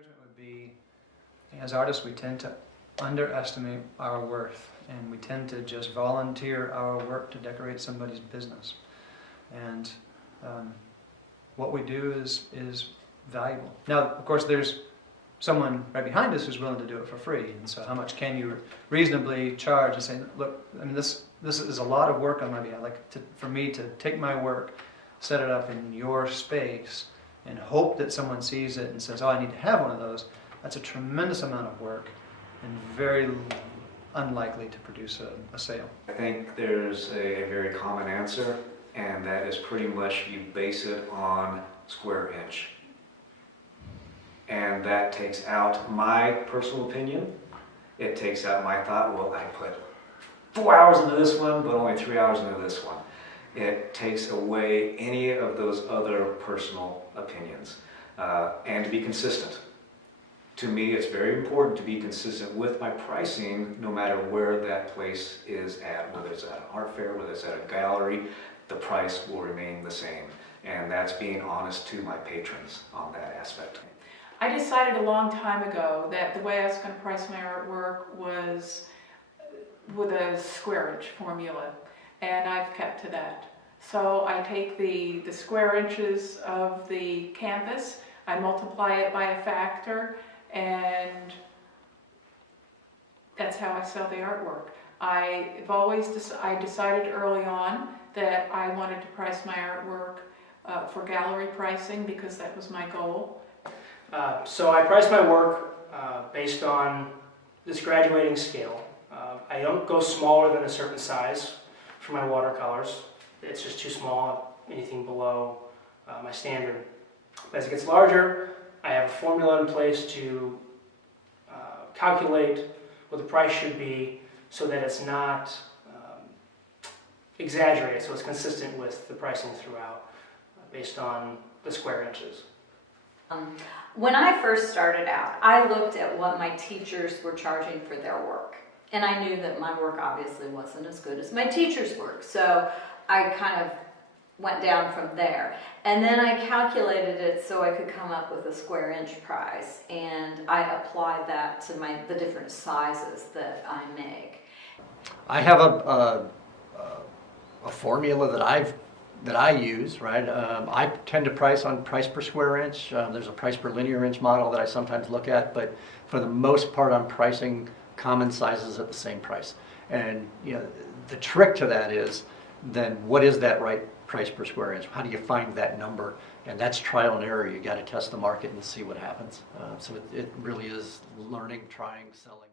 encouragement would be, as artists, we tend to underestimate our worth, and we tend to just volunteer our work to decorate somebody's business. And what we do is valuable. Now, of course, there's someone right behind us who's willing to do it for free, and so how much can you reasonably charge and say, look, I mean, this is a lot of work on my behalf. For me to take my work, set it up in your space, and hope that someone sees it and says, oh, I need to have one of those. That's a tremendous amount of work and very unlikely to produce a sale. I think there's a very common answer, and that is pretty much you base it on square inch. And that takes out my personal opinion. It takes out my thought, well, I put 4 hours into this one, but only 3 hours into this one. It takes away any of those other personal opinions. And to be consistent. To me, it's very important to be consistent with my pricing, no matter where that place is at, whether it's at an art fair, whether it's at a gallery, the price will remain the same. And that's being honest to my patrons on that aspect. I decided a long time ago that the way I was going to price my artwork was with a square inch formula, and I've kept to that. So I take the square inches of the canvas, I multiply it by a factor, and that's how I sell the artwork. I decided early on that I wanted to price my artwork for gallery pricing because that was my goal. So I price my work based on this graduating scale. I don't go smaller than a certain size for my watercolors. It's just too small, anything below my standard. As it gets larger, I have a formula in place to calculate what the price should be so that it's not exaggerated, so it's consistent with the pricing throughout based on the square inches. When I first started out, I looked at what my teachers were charging for their work. And I knew that my work obviously wasn't as good as my teacher's work. So I kind of went down from there. And then I calculated it so I could come up with a square inch price. And I applied that to the different sizes that I make. I have a formula that I use, right? I tend to price on price per square inch. There's a price per linear inch model that I sometimes look at, but for the most part, I'm pricing common sizes at the same price. And you know, the trick to that is then what is that right price per square inch? How do you find that number? And that's trial and error. You got to test the market and see what happens. So it really is learning, trying, selling.